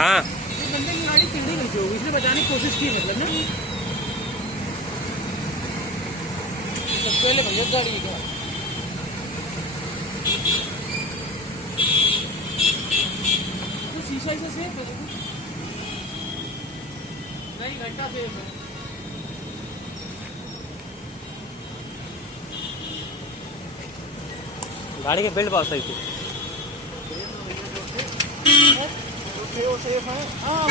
हाँ बंदे की गाड़ी टेढ़ी गई होगी, इसने बचाने की कोशिश की मतलब ना। सबसे पहले भैया गाड़ी का तो शीशा से सेफ है देखो। नहीं घंटा सेफ है। गाड़ी के बेल्ट बहुत सही थी। वो सेफ है। हाँ